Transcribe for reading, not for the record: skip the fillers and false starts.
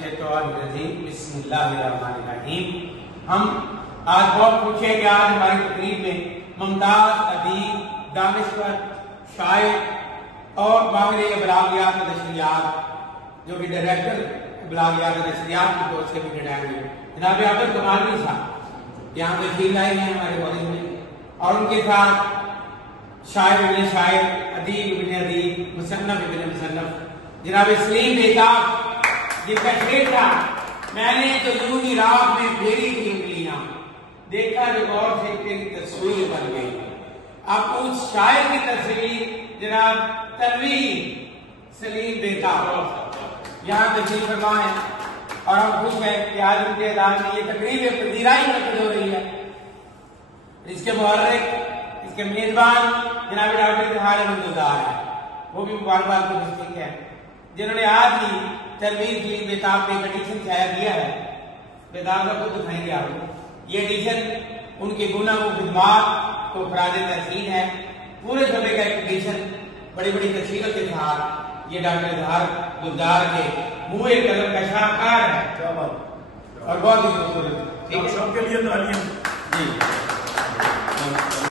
الشیطان الرجیم بسم اللہ الرحمن الرحیم۔ ہم آج بہت خوش ہیں کہ آج ہماری تقریب میں ممتاز ادیب، دانشور، شاعر اور ماہر ابلاغیات و نشریات جو کہ ڈائریکٹر ابلاغیات و نشریات کی طور سے بھی ڈائریکٹر ہیں جناب عبد الکمال صاحب یہاں تشریف لائے ہیں ہمارے کالج میں، اور ان کے ساتھ شاعر ابن شاعر، ادیب ابن ادیب، مصنف ابن مصنف جناب سلیم بیتاب جن کا شعر تھا میں نے تو یوں ہی رات میں پھیری تھی انگلیاں، دیکھا جو غور سے تیری تصویر بن گئی۔ اب اس شاعر کی تصویر جناب تنویر سلیم بیتاب یہاں تشریف فرما ہے، اور ہم خوش ہیں کہ آج ان کے اعلان میں یہ تقریب پذیرائی منعقد ہو رہی ہے۔ اس کے محرک، اس کے میزبان جناب ڈاکٹر اظہار احمدزادہ ہے، وہ بھی مبارکباد کو مستحق ہے، جنہوں نے آج ہی تنویر سلیم بیتاب نے ایک ایڈیشن شائع کیا ہے۔ بیتاب کا خود دکھائیں گے آپ کو، یہ ایڈیشن ان کے گناہ و خدمات کو خراج تحسین ہے۔ پورے صفحے کا ایک ایڈیشن بڑی بڑی تفصیلوں کے ساتھ یہ ڈاکٹر اظہار گلزار کے منہ قلم کا شاہکار ہے اور بہت ہی خوبصورت۔ ٹھیک ہے، سب کے لیے تعلیم جی